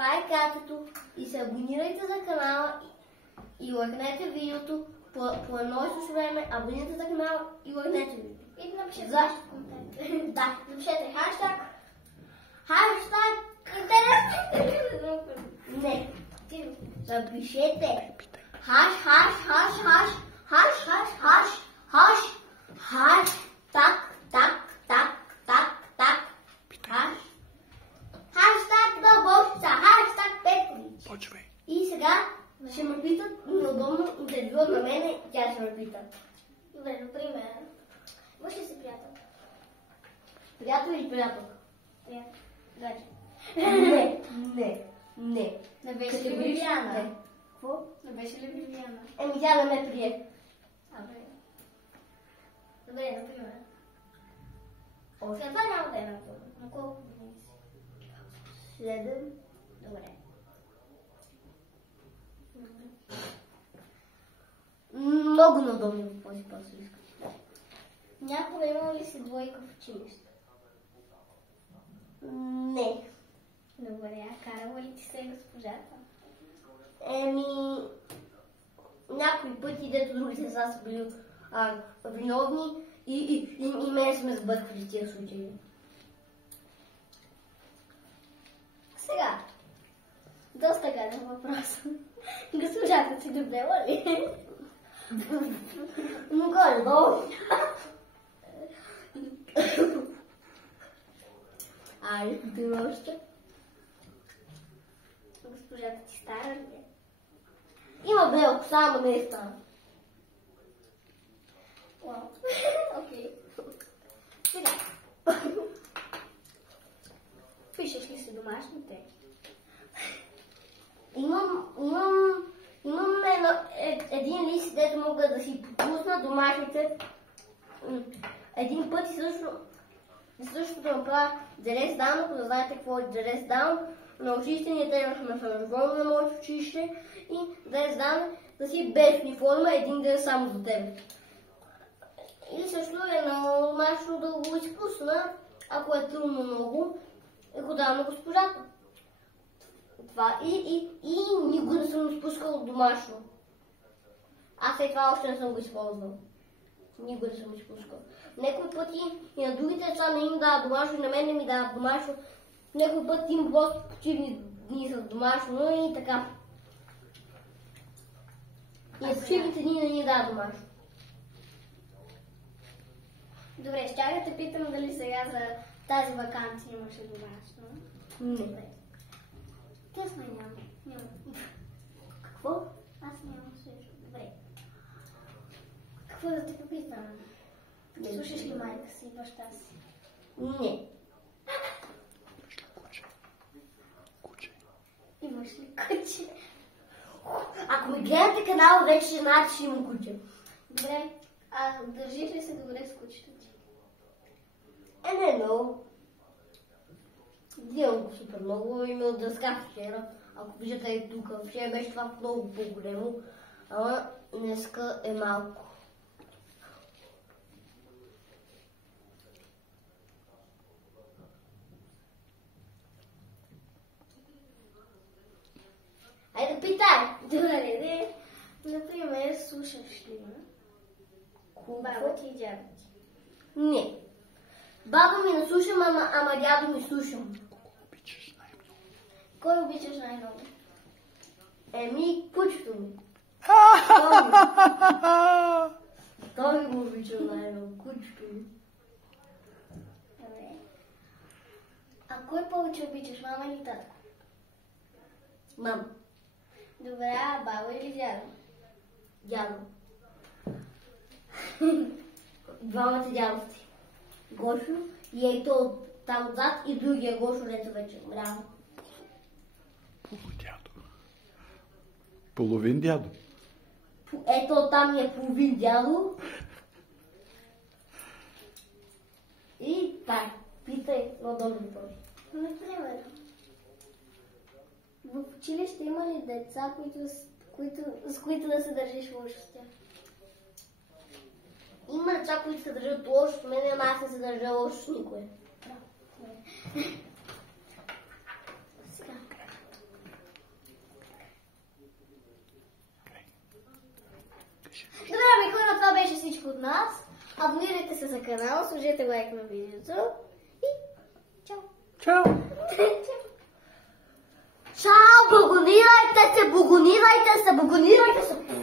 това е катето и се абонирайте за канала и лайкнете видеото по едно и също време, абонирайте за канала и лайкнете видеото. И напишете За... да, напишете хаштаг. Интересно. Не. Ти Запишете. Хаштаг на Бобица, хаштаг Петрович. Почвай. И сега ще ме питат неудобно интервю на мене, тя ще ме пита. добре, например. Имаш ли си приятел? Приятел или приятелка? Приятел. Значи. Не. Не беше ли Категорично Вивиана? не. Какво? Не беше ли Вивиана? Тя не ме прие. Добре, например. Още. След това няма да е напълно. На колко години си? 7. Добре. Много неудобни въпроси просто искам. Някога имал ли си двойка в училище? Не. Добре, а карала ли ти се госпожата? Някои пъти, дето другите са били виновни и мен сме сбъркали в тия случаи. Сега. Доста гаден въпрос. Госпожата си добрела ли? Но горе-долу. Ти още? Госпожата ти стара ли е? Има бела коса, но не е стара. Уау. Окей. Сега. Пишеш ли си домашните? Имам един лист, дето мога да си пропусна домашните. Един път и също да направя Джерес Даун, ако да знаете какво е Джерес Даун. На училище ние тръгнахме в униформа на моето училище и Джерес Даун да си без униформа един ден само за теб. И също е много домашно да го изпусна, ако е трудно много, и го дам на госпожата. Това и никога не съм изпускал домашно. Аз след това още не съм го използвал. Никога не съм изпускал. Някои пъти и на другите деца не им дава домашно, и на мен не ми дава домашно. Някой път им просто почивни дни с домашно и така. И на почивните дни не ни дава домашно. Добре, ще да те питам дали сега за тази ваканция имаш ли домашно? Не. Тесно нямам. Какво? Аз нямам също. Добре. Какво да те попитам? Слушаш ли майка си и баща си? Не. Куче. Имаш ли куче? Ако ми гледате канала, вече ще знаете, че имам куче. Добре. А държиш ли се добре с кучето ти? Не много. Гледам го супер много, имал дъска вчера. Ако виждате и тук, вчера беше това много по-големо, ама днеска е малко. Айде питай! Добре, например, слушаш ли баба ти и дядо ти? Не. Баба ми не слушам, ама дядо ми слушам. Обичаш най-много. Кой обичаш най-много? Кучето ми. Той го обича най-много, кучето ми. Добре. А кой повече обичаш, мама или татко? Мама, Добре, а баба или дядо? дядо. Двамата дядовци. Гошо и ето там отзад и другия Гошо, дето вече умрява. Полудядо. Половин дядо. Ето там е половин дядо. И така, питай много въпроси. Например, в училище има ли деца, с които да се държиш лошо с тях? Има деца, които се държат лошо с мен, ама аз не се държа лошо с никой. Сега. Добре, ами хора, това беше всичко от нас. Абонирайте се за канала, сложете лайк на видеото и чао! Чао! Чао! Абонирайте се!